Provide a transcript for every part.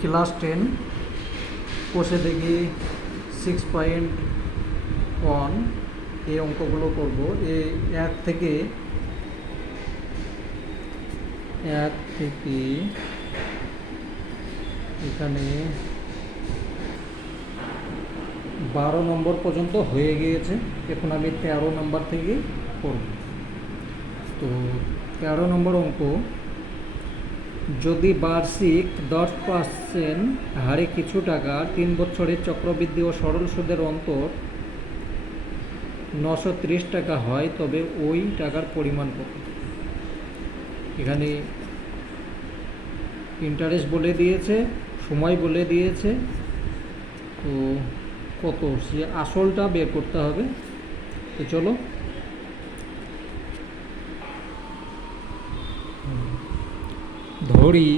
Class 10 কোষে দেখি 6.1 এই অঙ্কগুলো করব। এই এক থেকে এখানে 12 নম্বর পর্যন্ত হয়ে গিয়েছে। এখন আমি 13 নম্বর থেকে করব। তো 13 নম্বর অঙ্ক, যদি বার্ষিক 10% হারে কিছু টাকা 3 বছরের চক্রবৃদ্ধি ও সরল সুদের অন্তর 930 টাকা হয়, তবে ওই টাকার পরিমাণ কত? এখানে ইন্টারেস্ট বলে দিয়েছে, সময় বলে দিয়েছে, তো কত সে আসলটা বের করতে হবে। তো চলো ধরি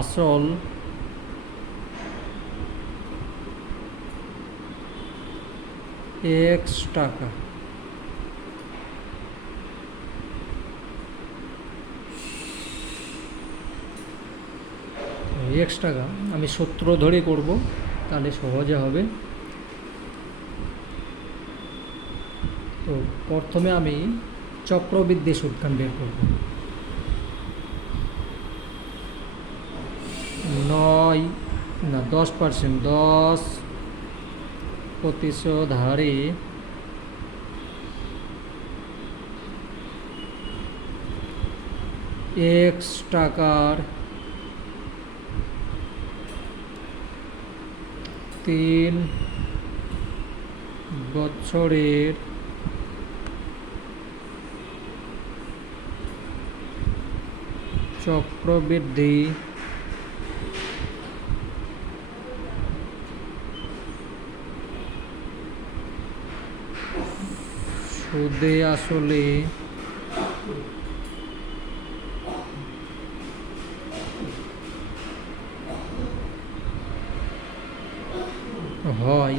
আসল x টাকা, আমি সূত্র ধরে করব, তাহলে সহজে হবে। তো প্রথমে আমি চক্রবৃদ্ধি সুদখান বের করব। 10% হারে x টাকার 3 বছরের চক্রবৃদ্ধি সুদে আসলে হয়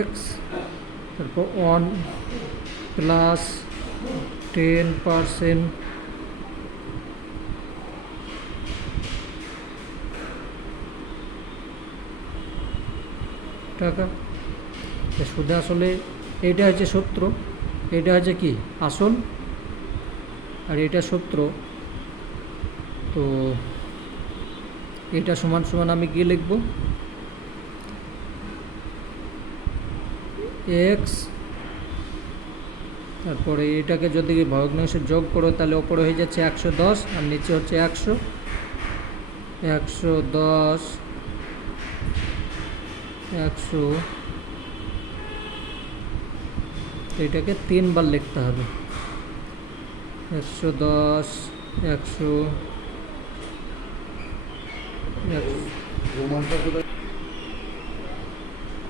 x, তারপর 1 প্লাস 10% টাকা। সুদে আসলে এইটা হচ্ছে সূত্র, এটা হচ্ছে কি আসল, আর এটা সূত্র। তো এটা সমান সমান আমি কি লিখব, x, তারপরে এটাকে যদি ভগ্নাংশে যোগ করো তাহলে ওপরে হয়ে যাচ্ছে 110 আর নিচে হচ্ছে 100। এটাকে 3 বার লিখতে হবে, 110 100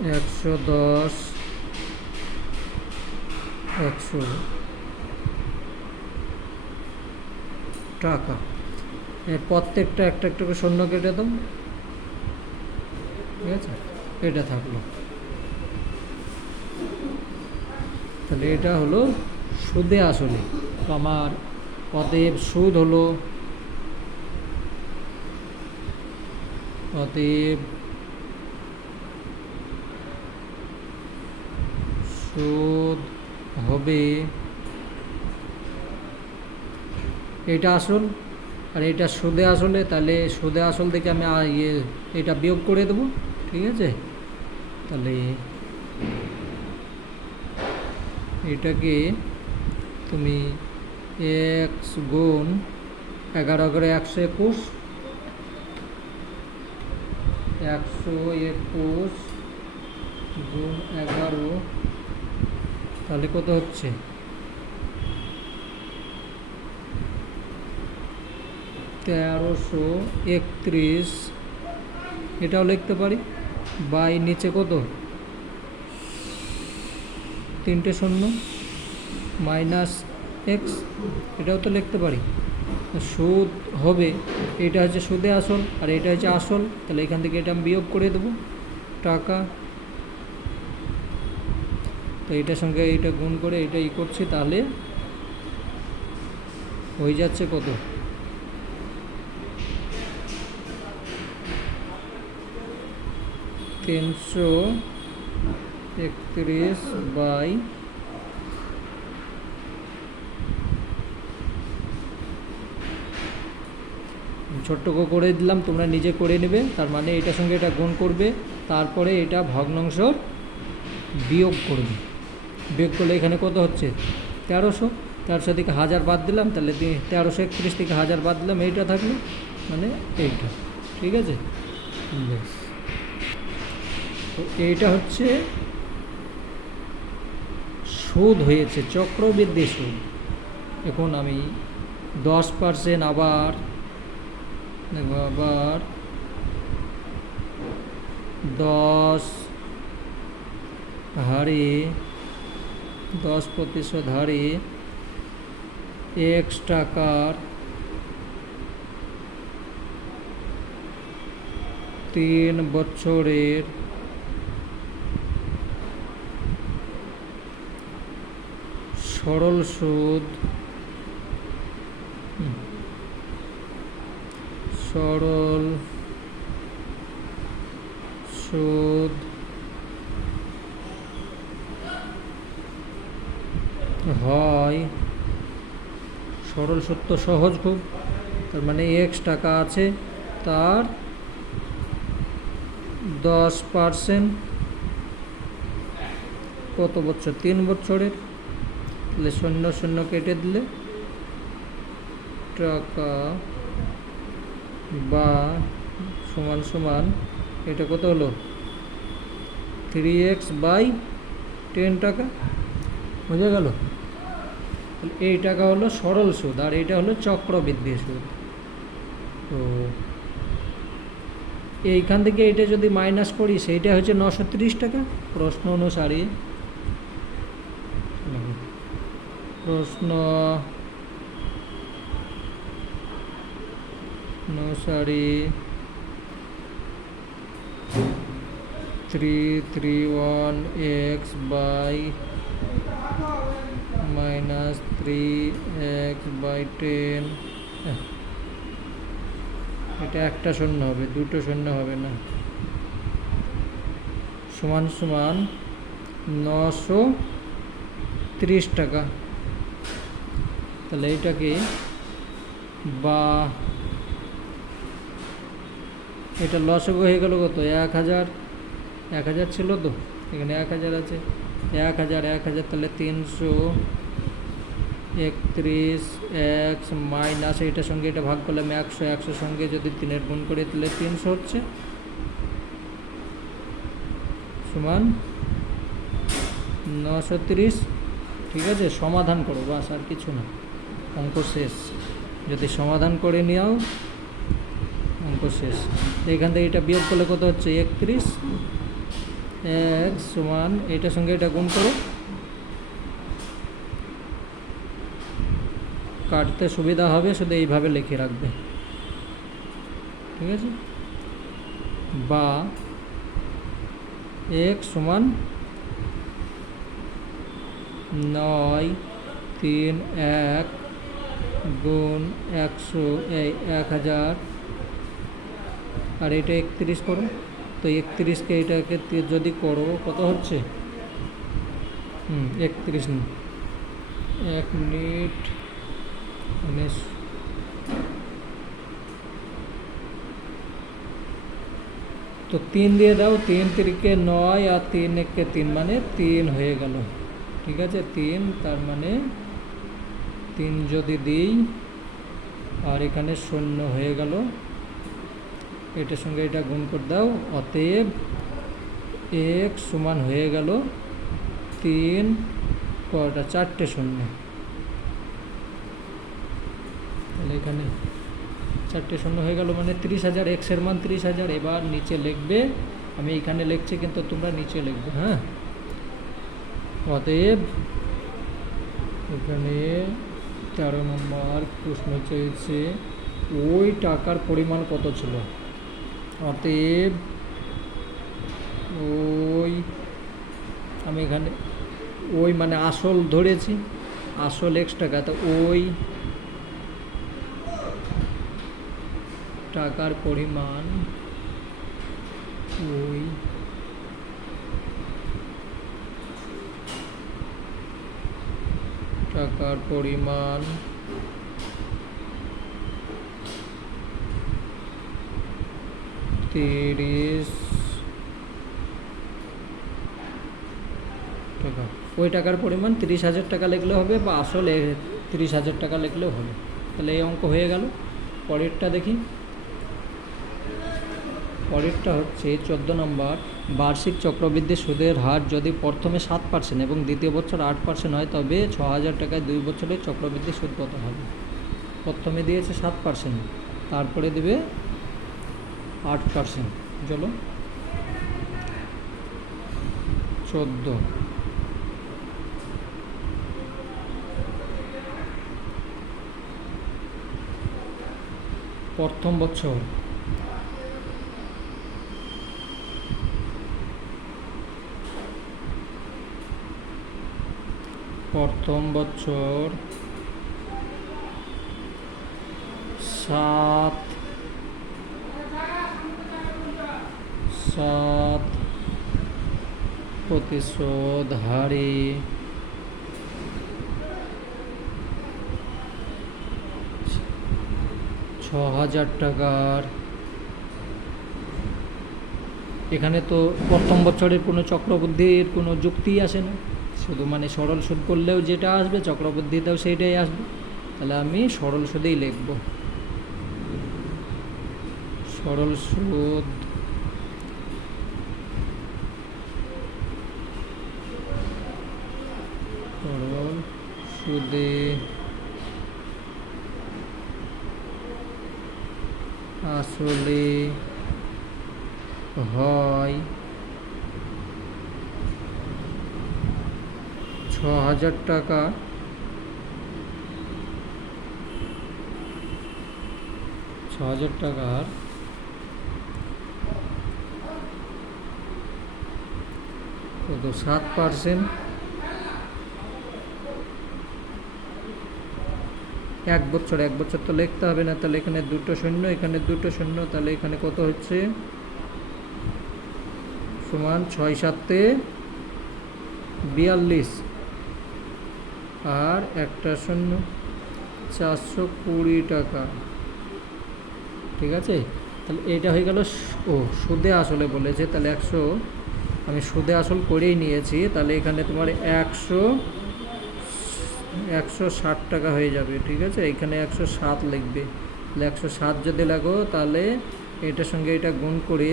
110 100 টাকা। প্রত্যেকটা একটা একটা করে শূন্য কেটে দাও, ঠিক আছে, এটা থাকলো। তাহলে এটা হলো সুদে আসলে। তো আমার অতএব সুদ হলো, সুদ হবে, এটা আসল আর এটা সুদে আসলে, তাহলে সুদে আসল থেকে আমি এটা বিয়োগ করে দেবো, ঠিক আছে। তাহলে এটাকে তুমি 1 গুণ 11 করে 121, 121 গুণ 11, তাহলে কত হচ্ছে 1331। এটাও লিখতে পারি, বাই নিচে কত 3টে শূন্য মাইনাস এক্স, এটাও তো লিখতে পারি। সুদ হবে, এটা হচ্ছে সুদে আসল আর এটা হচ্ছে আসল, তাহলে এখান থেকে এটা আমি বিয়োগ করে দেবো টাকা। তো এটার সঙ্গে এইটা গুণ করে এটা করছি, তাহলে হয়ে যাচ্ছে কত, 331 ছোট্ট করে দিলাম, তোমরা নিজে করে নেবে। তার মানে এটার সঙ্গে এটা গুণ করবে, তারপরে এটা ভগ্নাংশ বিয়োগ করবে। বিয়োগ করলে এখানে কত হচ্ছে, 1300 থেকে 1000 বাদ দিলাম, তাহলে 1331 থেকে 1000 বাদ দিলাম, এইটা থাকলো, মানে এইটা। ঠিক আছে, বেশ। তো এইটা হচ্ছে সুদ হয়েছে, চক্রবৃদ্ধি সুদ। এখন আমি 10% আবার 10 হারে 10% হারে x টাকার 3 বছরের সরল সুদ হয়, সরল সুদ তো সহজ খুব। তার মানে x টাকা আছে, তার 10% কত বছর, 3 বছরের, তাহলে 0 কেটে দিলে টাকা বা সমান সমান এটা কত হলো, 3x/10 টাকা। বুঝে গেল? এই টাকা হলো সরল সুদ, আর এটা হলো চক্রবৃদ্ধি সুদ। তো এইখান থেকে এটা যদি মাইনাস করি, সেইটা হচ্ছে 930 টাকা প্রশ্ন অনুসারে। = 331x/-3x/10, এটা একটা শূন্য হবে, দুটো শূন্য হবে না, সমান সমান 930 টাকা। তাহলে এইটাকে বা এটা লসগো হয়ে গেল কত, 1000 ছিল তো, এখানে 1000 আছে, 1000 তাহলে 331x মাইনাস এইটার সঙ্গে এটা ভাগ করলাম 100 সঙ্গে যদি 3 গুণ করে, তাহলে 300 হচ্ছে, সমান 930। ঠিক আছে, সমাধান করো, বাস আর কিছু না, অঙ্ক শেষ। যদি সমাধান করে নিও, অঙ্ক শেষ। এখান থেকে এটা বিয়োগ করলে কত হচ্ছে, 31 x সমান এইটার সঙ্গে এটা গুণ করো, কাটতে সুবিধা হবে, শুধু এইভাবে লিখে রাখবে। ঠিক আছে, বা x সমান 931 গুণ 100, এই 1000, আর এটা 31 করো। তো 31কে এটাকে যদি করো কত হচ্ছে, 31 না, 1 মিনিট, তো 3 দিয়ে দাও, 3 3 9 আর 3 1 3, মানে 3 হয়ে গেল। ঠিক আছে, 3, তার মানে 3 যদি দিই, আর এখানে 0 হয়ে গেল, এটার সঙ্গে এটা গুণ করে দাও, অতএব x সমান হয়ে গেল 3 কয়টা, 4টে শূন্য। তাহলে এখানে 4টে শূন্য হয়ে গেল, মানে 30,000, x এর মান 30,000। এবার নিচে লিখবে, আমি এখানে লিখছি কিন্তু তোমরা নিচে লিখবে। হ্যাঁ, অতএব এখানে 13 নম্বর প্রশ্ন চেয়েছে ওই টাকার পরিমাণ কত ছিল। অতএব ওই, আমি এখানে ওই মানে আসল ধরেছি, আসল x টাকা, তো ওই টাকার পরিমাণ, ওই টাকার পরিমাণ তিরিশ টাকা। ওই টাকার পরিমাণ 30,000 টাকা লিখলে হবে, বা আসলে 30,000 টাকা লিখলেও হবে। তাহলে এই অঙ্ক হয়ে গেল। পরেরটা দেখি। পরেরটা হচ্ছে 14 নম্বর। বার্ষিক চক্রবৃদ্ধি সুদের হার যদি প্রথমে 7% এবং দ্বিতীয় বছর 8% হয়, তবে 6,000 টাকায় 2 বছরের চক্রবৃদ্ধি সুদ কত হবে? প্রথমে দিয়েছে 7%, তারপরে দেবে 8%। চলো 14, প্রথম বছর, প্রথম বছর 7% হারে 6,000 টাকার। এখানে তো প্রথম বছরের কোনো চক্রবৃদ্ধির কোনো যুক্তি আসে না, শুধু মানে সরল সুদ করলেও যেটা আসবে চক্রবৃদ্ধিতেও সেইটাই আসবে। তাহলে আমি সরল সুদেই লিখব। সরল সুদ সরল সুদে আসলে হয় 6,000 টাকা, 6,000 টাকার কত 7%, 1 বছর, 1 বছর তো লিখতে হবে না, তাহলে এখানে 2টো শূন্য, এখানে 2টো শূন্য, তাহলে এখানে কত হচ্ছে সমান 6 7 42, আর একটা শূন্য, 420 টাকা। ঠিক আছে, তাহলে এইটা হয়ে গেল। ও সুদে আসলে বলেছে, তাহলে 100 আমি সুদে আসল করেই নিয়েছি, তাহলে এখানে তোমার 160 টাকা হয়ে যাবে। ঠিক আছে, এখানে 107 লিখবে। তাহলে 107 যদি লাগো, তাহলে এটার সঙ্গে এটা গুণ করে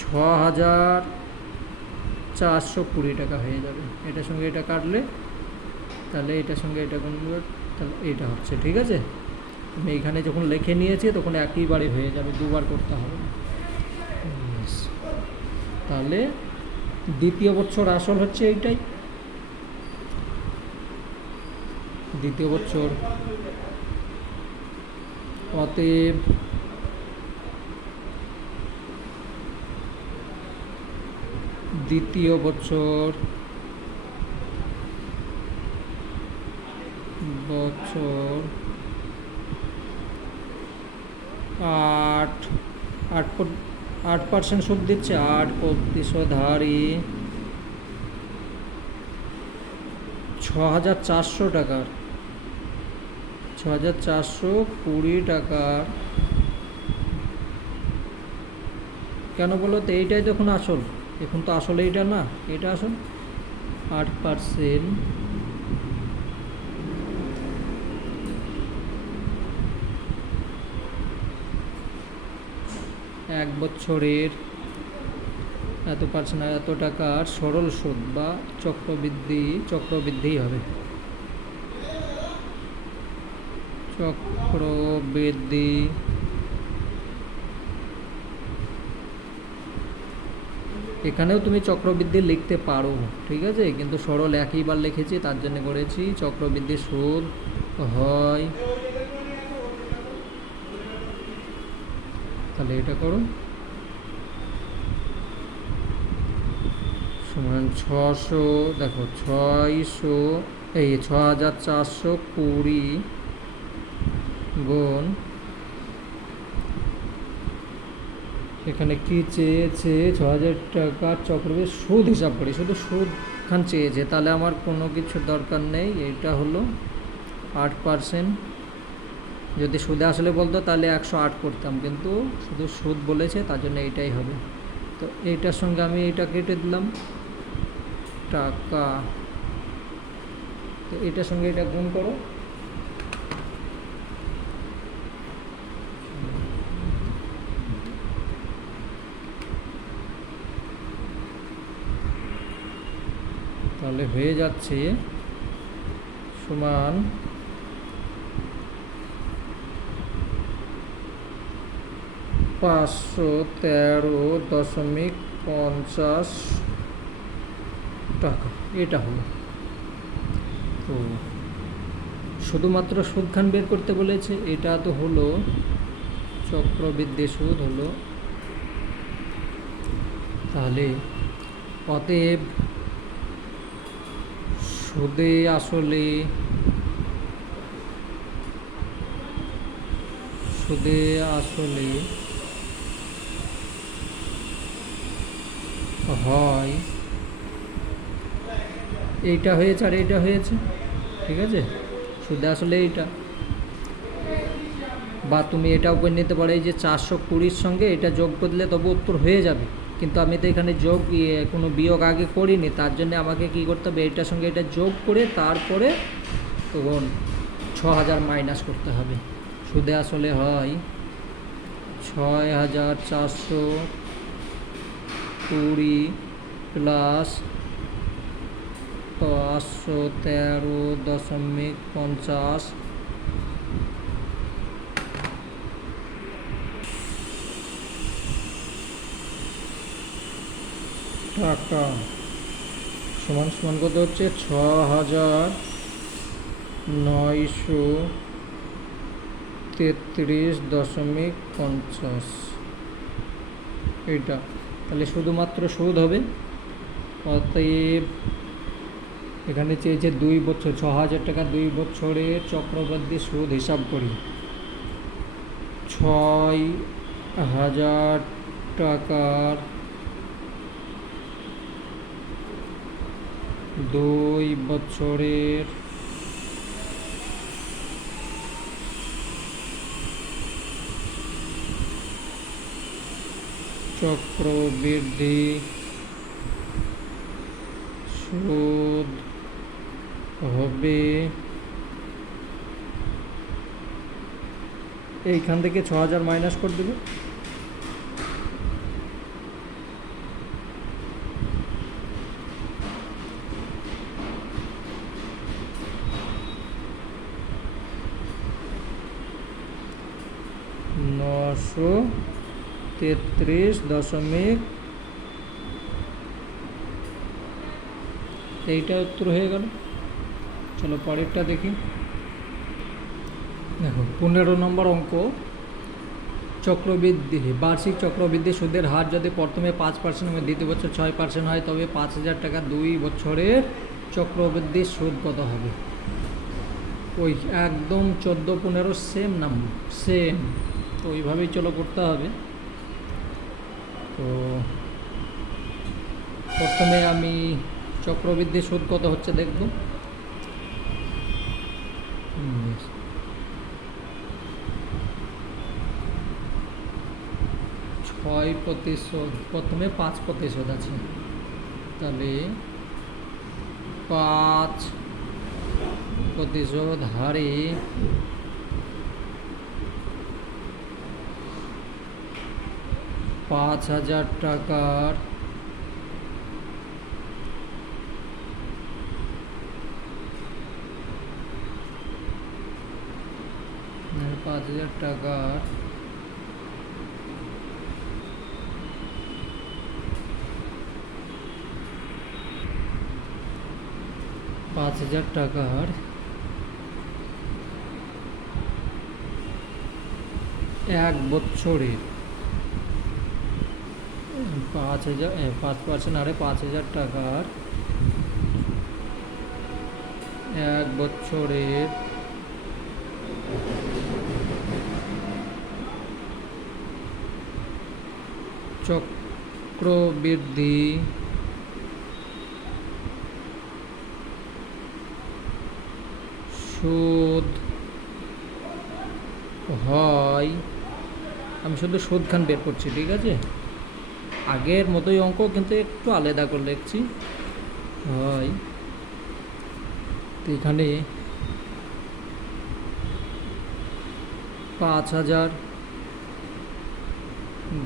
6,420 টাকা হয়ে যাবে। এটার সঙ্গে এটা কাটলে, তাহলে এটার সঙ্গে এটা গুণ করে, তাহলে এইটা হচ্ছে। ঠিক আছে, আমি এখানে যখন লিখে নিয়েছি তখন একইবারে হয়ে যাবে, দুবার করতে হবে না। তাহলে দ্বিতীয় বছর আসল হচ্ছে এইটাই। দ্বিতীয় বছর, অতএব দ্বিতীয় বছর 8% সুদ দিচ্ছে, 8% হারে 6,400 টাকার, 6,420 টাকার। কেন বলো তো? এইটাই দেখুন আসল, এখন তো আসলে এইটা না, এটা আসল। 8% 1 বছরের এত পার্সেন্ট এত টাকার সরল সুদ বা চক্রবৃদ্ধি হবে। চক্রবৃদ্ধি এখানেও তুমি চক্রবৃদ্ধি লিখতে পারো, ঠিক আছে, কিন্তু সরল একইবার লিখেছি তার জন্য করেছি চক্রবৃদ্ধি সুদ হয়। তাহলে এটা করো, সমান 600, দেখো 6420 গুণ, এখানে কি চেয়েছে, 6000 টাকার চক্রবৃদ্ধি সুদ হিসাব করি, শুধু সুদ খান চেয়েছে, তাহলে আমার কোনো কিছুর দরকার নেই। এটা হলো 8%। যদি সুদে আসলে বলতো তাহলে 108 করতাম, কিন্তু শুধু সুদ বলেছে তার জন্য এইটাই হবে। তো এইটার সঙ্গে আমি এটা কেটে দিলাম টাকা, তো এটার সঙ্গে এটা গুণ করো, তাহলে হয়ে যাচ্ছে সমান 513.50 টাকা। এটা হলো, তো শুধুমাত্র সুদ খান বের করতে বলেছে, এটা তো হলো চক্রবৃদ্ধি সুদ হলো। তাহলে অতএব সুদে আসলে হয়, এইটা হয়েছে আর এইটা হয়েছে, ঠিক আছে, সুদে আসলে এইটা, বা তুমি এটাও করে নিতে পারো, এই যে 420-র সঙ্গে এটা যোগ করলে তবু উত্তর হয়ে যাবে, কিন্তু আমি তো এখানে যোগ কোনো বিয়োগ আগে করিনি, তার জন্য আমাকে কি করতে হবে, এটার সঙ্গে এটা যোগ করে তারপরে তখন 6000 মাইনাস করতে হবে। সুদে আসলে হয় 6420 প্লাস 513.50 টাকা, সমান সমান কত হচ্ছে 6933.50। এটা তাহলে শুধুমাত্র সুদ হবে। অতএব এখানে চেয়েছে 2 বছর, 6000 টাকা 2 বছরের চক্রবৃদ্ধি সুদ হিসাব করি, 6000 টাকার 2 বছরের চক্রবৃদ্ধি সুদ হবে, এইখান থেকে 6000 মাইনাস করে দেবে, $933. এইটা উত্তর হয়ে গেল। চলো পরেরটা দেখি। দেখো 15 নম্বর অঙ্ক, চক্রবৃদ্ধি বার্ষিক চক্রবৃদ্ধি সুদের হার যদি প্রথমে 5% এবং দ্বিতীয় বছর 6% হয়, তবে 5000 টাকা 2 বছরের চক্রবৃদ্ধি সুদ কত হবে? ওই একদম 14-15 সেম সেম, তো ওইভাবেই চলো করতে হবে। তো প্রথমে আমি চক্রবৃদ্ধি সুদ কত হচ্ছে দেখব। 6%, প্রথমে 5% আছে, তাহলে 5% হারে 5000 টাকার 5000 টাকার 5000 টাকার 1 বছরের 5,000 5% হারে 5,000 টাকার 1 বছরের চক্রবৃদ্ধি সুদ হয়, আমি শুধু সুদখান বের করছি, ঠিক আছে? আগের মতোই অঙ্ক, কিন্তু একটু আলাদা করে লিখছি। হয়, তো এখানে 5,000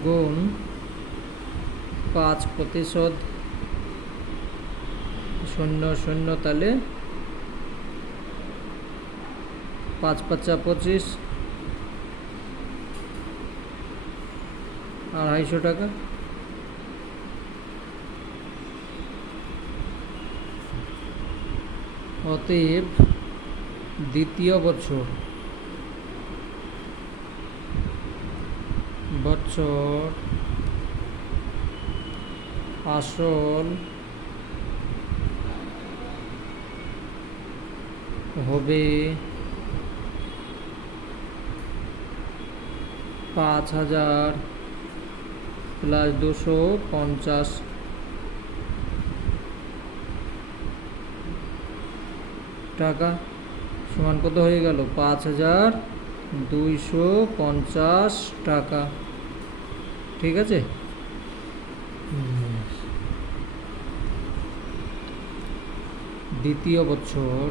গুণ 5%, 0 তাহলে 5 5 25, 250 টাকা। অতএব দ্বিতীয় বছর আসল হবে 5,000 প্লাস 250 টাকা, সমান কত হয়ে গেল? 5,250 টাকা, ঠিক আছে? দ্বিতীয় বছর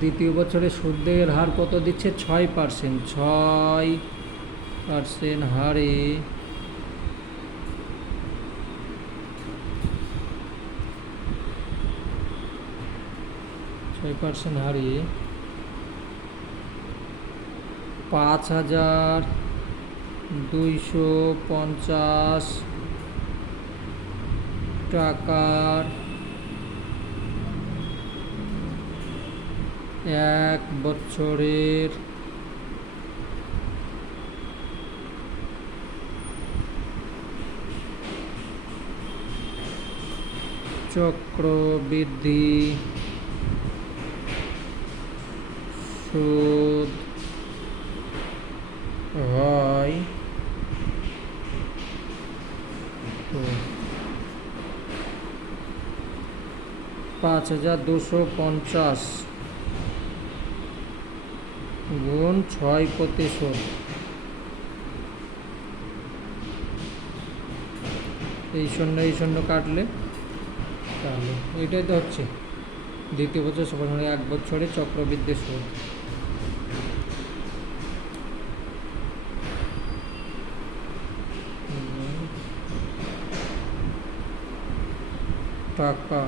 দ্বিতীয় বছরে সুদের হার কত দিচ্ছে? 6%। 6% হারে 5,250 টাকার 1 বছরের চক্রবৃদ্ধি সুদ হয় 5,250 গুণ 6%। এই শূন্য কাটলে তাহলে এটাই তো হচ্ছে দ্বিতীয় বছর সমান 1 বছরে চক্রবৃদ্ধি সুদ। টাকা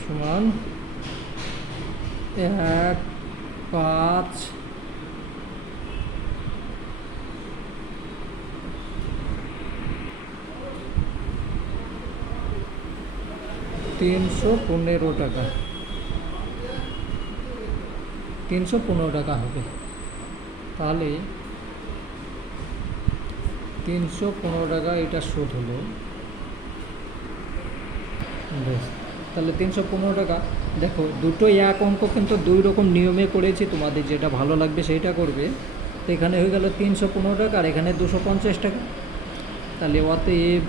সমান 1,5 315 টাকা, 315 টাকা হবে। তাহলে 315 টাকা এটা সুদ হলো। বেশ, তাহলে 315 টাকা। দেখো, দুটোই এক অঙ্ক, কিন্তু দুই রকম নিয়মে করেছি, তোমাদের যেটা ভালো লাগবে সেইটা করবে। তো এখানে হয়ে গেল 315 টাকা, আর এখানে 250 টাকা। তাহলে অতএব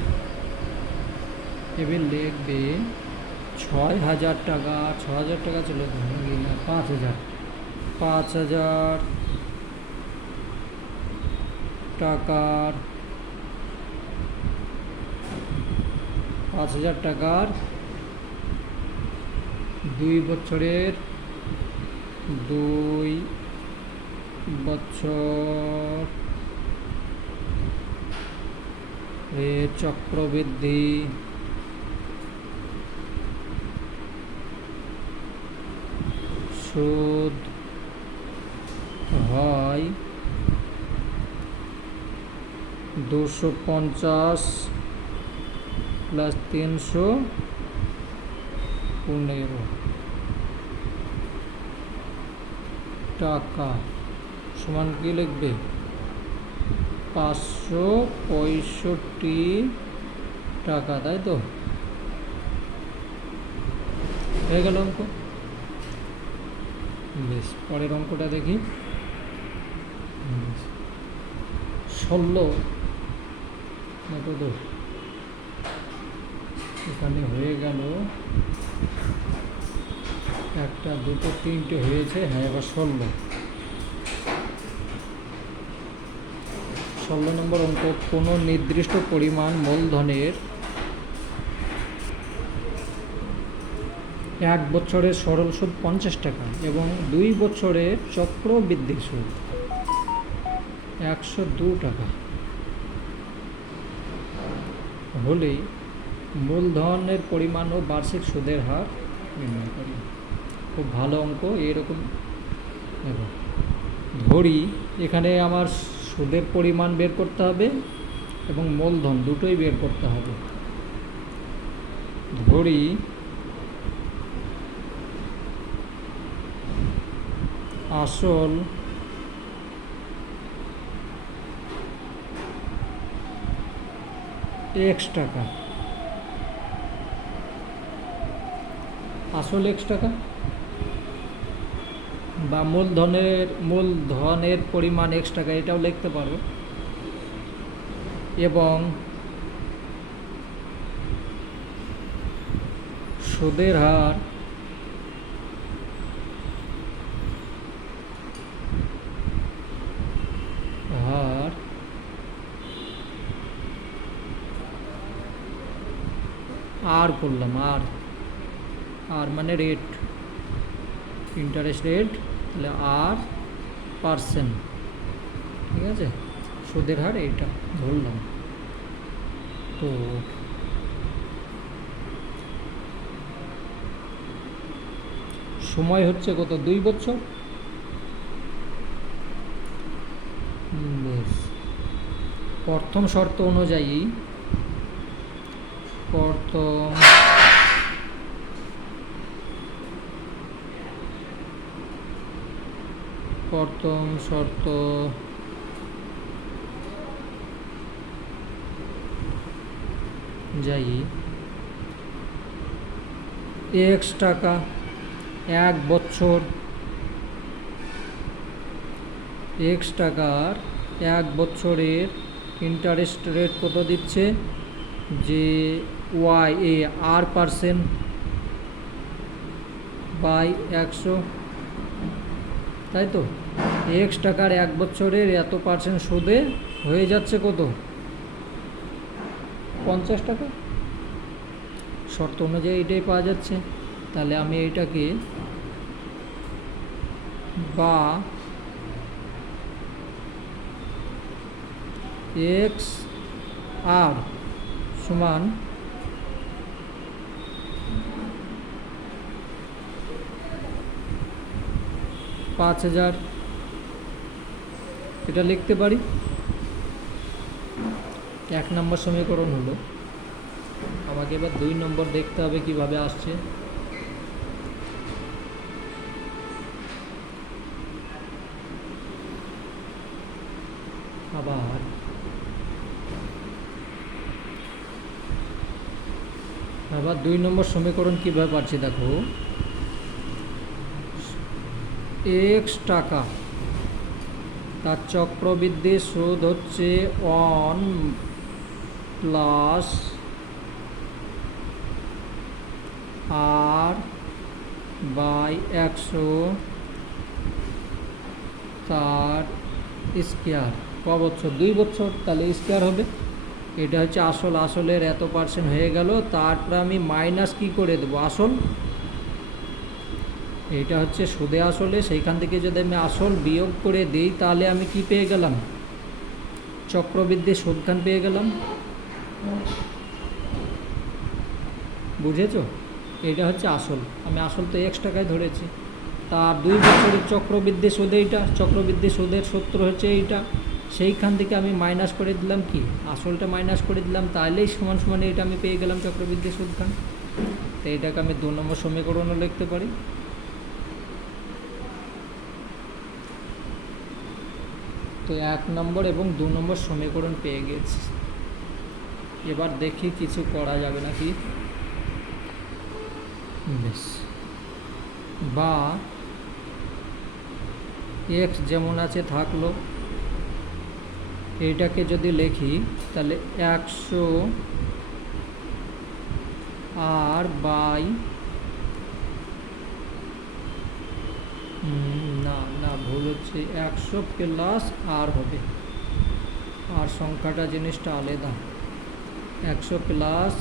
এবার লিখবে 6,000 টাকা, 6,000 টাকা ছিল, 5,000 টাকার 5,000 টাকার 2 বছরের 2 বছর চক্রবৃদ্ধি সুদ হয় 250 প্লাস 350 15 টাকা সমান কি লিখবে 565 টাকা, তাই তো হয়ে গেল অঙ্ক। বেশ, পরের অঙ্কটা দেখি। 16 না কত, এখানে হয়ে গেল 1 2 3 হয়েছে। হ্যাঁ, এবার 16 নম্বর অঙ্ক। কোনো নির্দিষ্ট পরিমাণ মূলধনের 1 বছরের সরল সুদ 50 টাকা এবং 2 বছরের চক্রবৃদ্ধি সুদ 102 টাকা হলে মূলধনের পরিমাণ ও বার্ষিক সুদের হার নির্ণয় করি। খুব ভালো অঙ্ক। এরকম দেখো, ধরি এখানে আমার সুদের পরিমাণ বের করতে হবে এবং মূলধন দুটোই বের করতে হবে। ধরি আসল x টাকা, আসল x টাকা বা মূলধনের পরিমাণ x টাকা, এটাও লিখতে পারো। এবং সুদের হার আর করলাম, আর মানে রেট, ইন্টারেস্ট রেট, তাহলে আর%, ঠিক আছে। সুদের হার এইটা ধরলাম। তো সময় হচ্ছে কত, 2 বছর। বেশ, প্রথম শর্ত অনুযায়ী প্রথম শর্ত অনুযায়ী x টাকা 1 বছর, x টাকার 1 বছরের ইন্টারেস্ট রেট কত দিচ্ছে, যে r% বাই 100, তাই তো। x টাকার 1 বছরের এত % সুদে হয়ে যাচ্ছে কত, 50 টাকা। শর্ত অনুযায়ী এটাই পাওয়া যাচ্ছে। তাহলে আমি এইটাকে বা XR সমান 5000 এটা লিখতে পারি। 1 নম্বর সমীকরণ হলো। আমাকে এবার 2 নম্বর দেখতে হবে কিভাবে আসছে। আবার 2 নম্বর সমীকরণ কিভাবে পাচ্ছি দেখো। x টাকা, তার চক্রবৃদ্ধি সুদ হচ্ছে 1 প্লাস r/100 তার স্কয়ার। ক বছর, 2 বছর, তাহলে স্কয়ার হবে। এটা হচ্ছে আসলের এত % হয়ে গেল। তারপর আমি মাইনাস কি করে দেবো, আসল। এটা হচ্ছে সুদে আসলে, সেইখান থেকে যদি আমি আসল বিয়োগ করে দিই তাহলে আমি কি পেয়ে গেলাম, চক্রবৃদ্ধি সুদখান পেয়ে গেলাম। বুঝেছো? এটা হচ্ছে আসল। আমি আসল তো 1 টাকায় ধরেছি। তার 2 বছরের চক্রবৃদ্ধি সুদ এইটা, চক্রবৃদ্ধি সুদের সূত্র হচ্ছে এইটা। সেইখান থেকে আমি মাইনাস করে দিলাম কি, আসলটা মাইনাস করে দিলাম, তাহলেই সমান সমান এটা আমি পেয়ে গেলাম চক্রবৃদ্ধি সুদখান। তো এটাকে আমি 2 নম্বর সমীকরণও লিখতে পারি। তো 1 নম্বর এবং 2 নম্বর সমীকরণ পেয়ে গেছি। এবার দেখি কিছু করা যাবে নাকি। বেশ, বা এক্স যেমন আছে থাকলো, এইটাকে যদি লিখি তাহলে 100 আর বাই না ভুল হচ্ছে, 100 প্লাস আর হবে, আর সংখ্যাটা জিনিসটা আলাদা। 100 প্লাস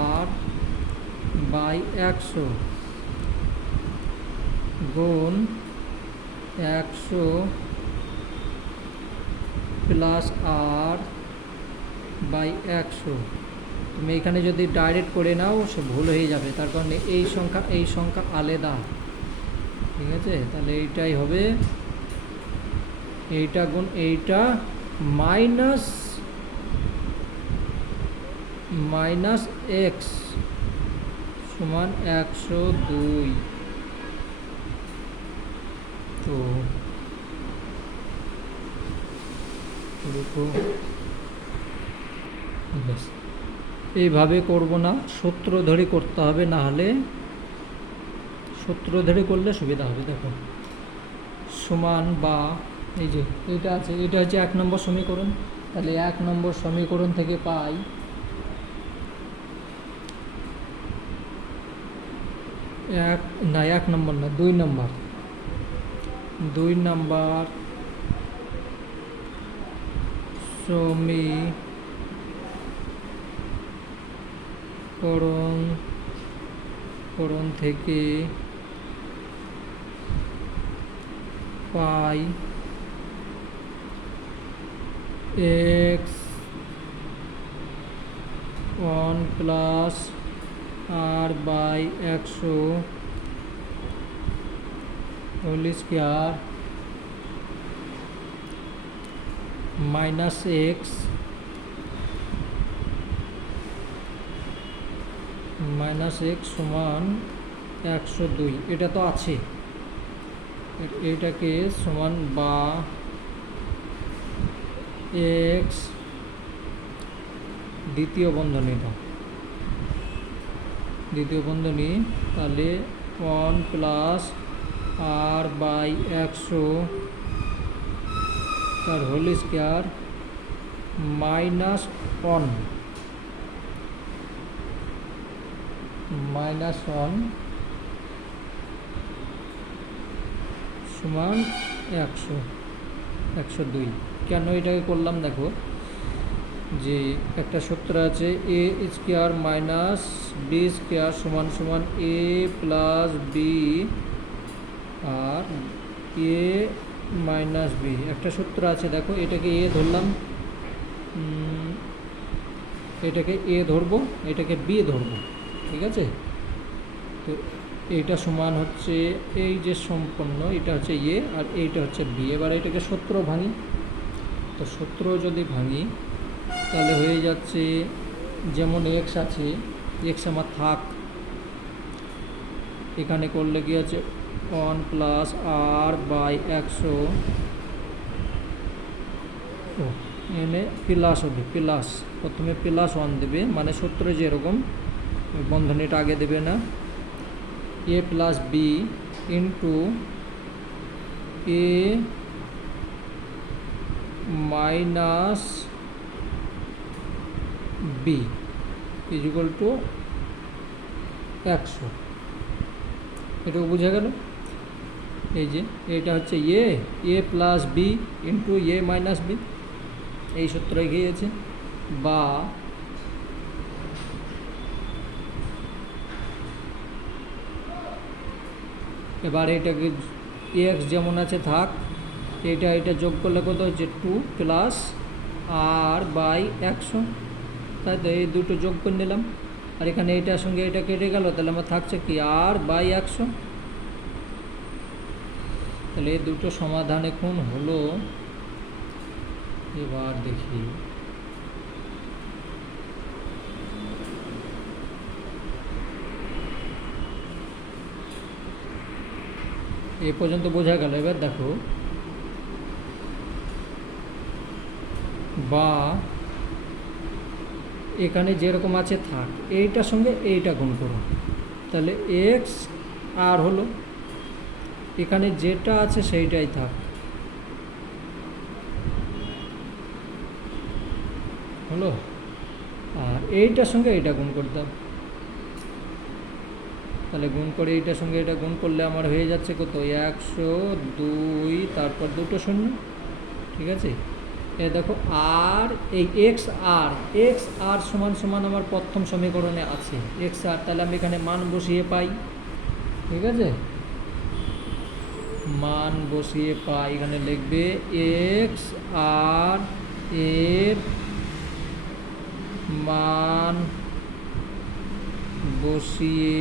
আর বাই 100 গুণ 100 প্লাস আর বাই 100। তুমি এখানে যদি ডাইরেক্ট করে নাও সে ভুল হয়ে যাবে, তার কারণে এই সংখ্যা আলাদা, ঠিক আছে? তাহলে এইটাই হবে, এইটা গুণ এইটা মাইনাস এক্স সমান 102। তো ব্যাস, এইভাবে করব না, সূত্র ধরে করতে হবে, না হলে সূত্র ধরে করলে সুবিধা হবে। দেখো সমান বা এই যে এটা আছে, এটা হচ্ছে 1 নম্বর সমীকরণ। তাহলে 1 নম্বর সমীকরণ থেকে পাই 1 নম্বর না 2 নম্বর, 2 নম্বর সমীকরণ থেকে পাই x1 plus r by 100 whole square minus x সমান 102। এটা তো আছে, এটাকে সমান বা এক্স দ্বিতীয় বন্ধনী, তাহলে 1 প্লাস আর বাই 100 তার হোল স্কয়ার মাইনাস 1 সমান 102। কেন এটাকে করলাম দেখো, যে একটা সূত্র আছে এ স্কয়ার মাইনাস বি স্কয়ার সমান সমান এ প্লাস বি আর এ মাইনাস বি, একটা সূত্র আছে। দেখো এটাকে এ ধরলাম, এটাকে এ ধরবো, এটাকে বি ধরবো, ঠিক আছে? তো এইটা সমান হচ্ছে এই যে সম্পন্ন, এটা হচ্ছে এ আর এইটা হচ্ছে বি। এবার এটাকে সূত্র ভাঙি, তো সূত্র যদি ভাঙি তাহলে হয়ে যাচ্ছে, যেমন এক্স আছে, এক্স আমার থাক, এখানে করলে কি আছে 1 প্লাস আর বাই 100 এনে প্লাস হবে, প্লাস প্রথমে +1 দেবে, মানে সূত্রে যেরকম বন্ধনীটা আগে দেবে না, A plus B into A minus B equal to 100। এটাও বোঝা গেল। এই যে এটা হচ্ছে A plus B into A minus B, এই সূত্র গিয়েছে। বা এবার এটাকে এক্স যেমন আছে থাক, এটা যোগ করলে কত হচ্ছে 2 প্লাস আর বাই 100, তাই তো এই দুটো যোগ করে নিলাম, আর এখানে এটার সঙ্গে এটা কেটে গেল, তাহলে আমার থাকছে কি আর বাই 100। তাহলে এই দুটো সমাধান এখন হলো। এবার দেখি এই পর্যন্ত বোঝা গেল। এবার দেখো, বা এখানে যেরকম আছে থাক, এইটার সঙ্গে এইটা গুণ করো, তাহলে এক্স আর হলো, এখানে যেটা আছে সেইটাই থাক, হলো। আর এইটার সঙ্গে এইটা গুণ করতাম, তাহলে গুণ করে এইটার সঙ্গে এটা গুণ করলে আমার হয়ে যাচ্ছে কত, 102, তারপর দুটো শূন্য, ঠিক আছে। এ দেখো, আর এই এক্স আর সমান সমান আমার প্রথম সমীকরণে আছে এক্স আর, তাহলে আমি এখানে মান বসিয়ে পাই, ঠিক আছে, মান বসিয়ে পাই। এখানে লিখবে এক্স আর এর মান বসিয়ে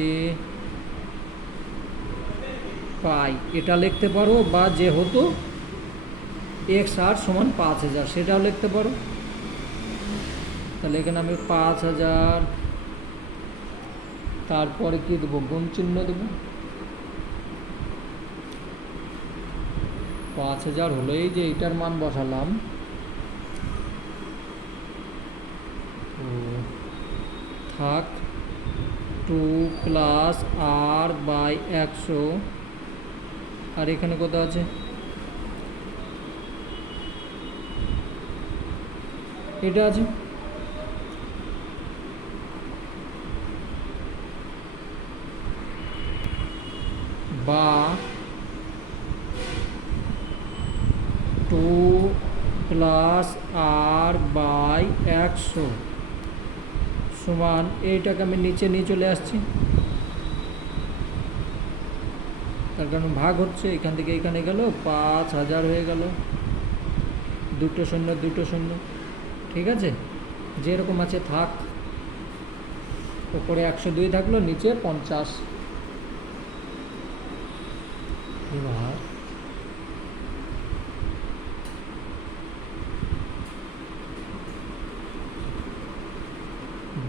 পাই, এটা লিখতে পারো, বা যেহেতু এক্স আর সমান 5000 সেটাও লিখতে পারো। তাহলে এখানে আমি 5000, তারপরে কি দেবো, গুণ চিহ্ন দেবো। 5000 হলো, এই যে এইটার মান বসালাম, থাক 2 প্লাস আর বাই 100, আর এখানে কত আছে, এটা আছে, বা 2 প্লাস আর বাই 100 সমান, এইটাকে আমি নিচে নিয়ে চলে আসছি, তার কারণ ভাগ হচ্ছে, এখান থেকে এখানে গেল 5000 হয়ে গেল, দুটো শূন্য দুটো শূন্য, ঠিক আছে, যেরকম আছে থাক, উপরে 102 থাকলো, নিচে 50। এবার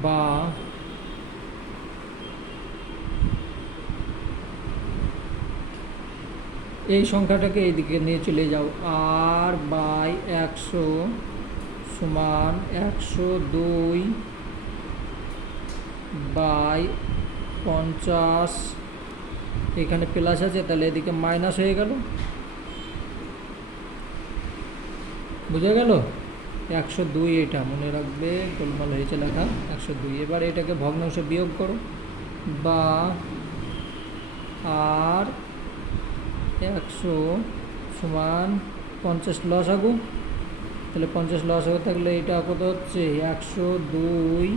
বা এই সংখ্যাটাকে এইদিকে নিয়ে চলে যাও, আর বাই 100 সমান 102 বাই 50, এখানে প্লাস আছে, তাহলে এদিকে মাইনাস হয়ে গেল, বুঝে গেল, 102, এটা মনে রাখবে, গোলমাল হয়েছে লেখা, 102। এবার এটাকে ভগ্নাংশে বিয়োগ করো, বা আর 100 সমান 50 লসাগু, তাহলে 50 লসাগু থাকলে এটা কত হচ্ছে, 102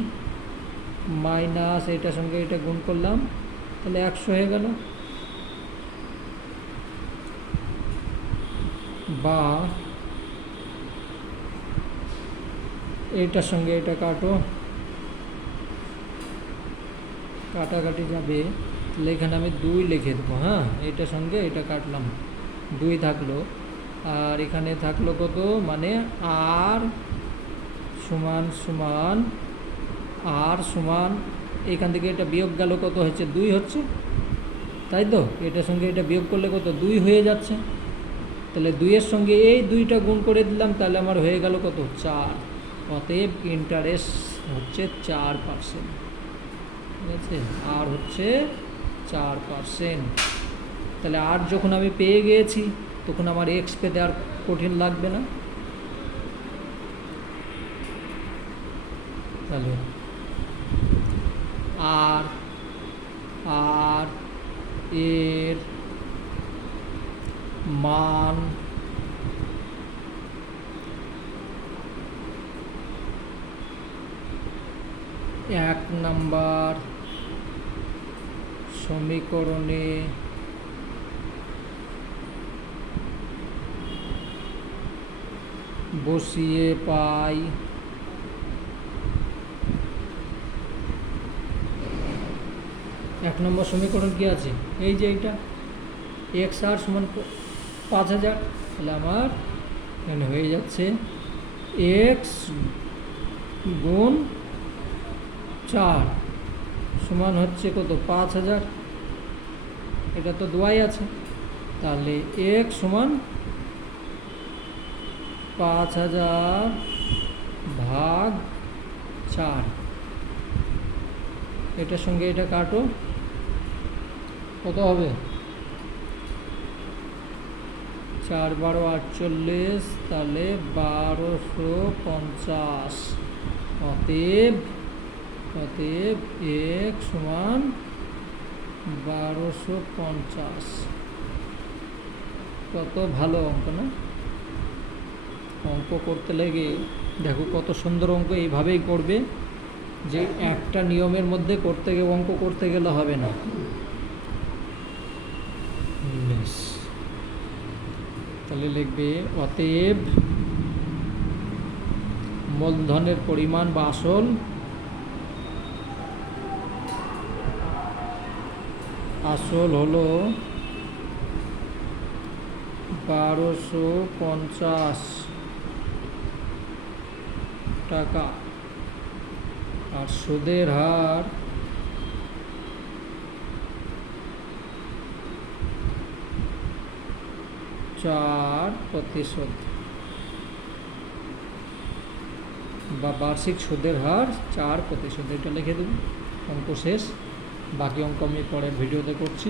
মাইনাস এটার সঙ্গে এটা গুণ করলাম, তাহলে 100 হয়ে গেল। বা এইটার সঙ্গে এটা কাটো, কাটাকাটি যাবে, তাহলে এখানে আমি 2 লিখে দেবো, হ্যাঁ, এইটার সঙ্গে এটা কাটলাম, 2 থাকলো, আর এখানে থাকলো কত, মানে আর সমান সমান, আর সমান, এখান থেকে এটা বিয়োগ গেল, কত হচ্ছে, 2 হচ্ছে, তাই তো, এটার সঙ্গে এটা বিয়োগ করলে কত, 2 হয়ে যাচ্ছে, তাহলে 2-এর সঙ্গে এই 2টা গুণ করে দিলাম, তাহলে আমার হয়ে গেল কত, 4। অতএব ইন্টারেস্ট হচ্ছে 4%, ঠিক আছে, আর হচ্ছে 4%। তাহলে আর যখন আমি পেয়ে গিয়েছি, তখন আমার এক্স পেতে আর কঠিন লাগবে না। তাহলে আর আর এর মান এক নাম্বার সমীকরণে বসিয়ে পাই, এক নম্বর সমীকরণ কি আছে, এই যে এইটা এক্স আর সমান 5000, তাহলে আমার এখানে হয়ে যাচ্ছে এক্স গুণ 4 সমান হচ্ছে কত, 5000, এটা তো দোয়াই আছে, তাহলে এক সমান 5000 ভাগ 4। এটার সঙ্গে এটা কাটো, কত হবে? 4 12 48, তাহলে 1250। অতএব এক সমান 1250। কত ভালো অঙ্ক না? অঙ্ক করতে লেগে দেখো কত সুন্দর অঙ্ক, এইভাবেই করবে, যে একটা নিয়মের মধ্যে অঙ্ক করতে গেলে হবে না। তাহলে লিখবে অতএব মূলধনের পরিমাণ বা আসল হলো 1250 টাকা, আর সুদের হার 4%, বা বার্ষিক সুদের হার 4%। এটা লিখে দেব, অঙ্ক শেষ। বাকি অঙ্ক আমি পরের ভিডিওতে করছি।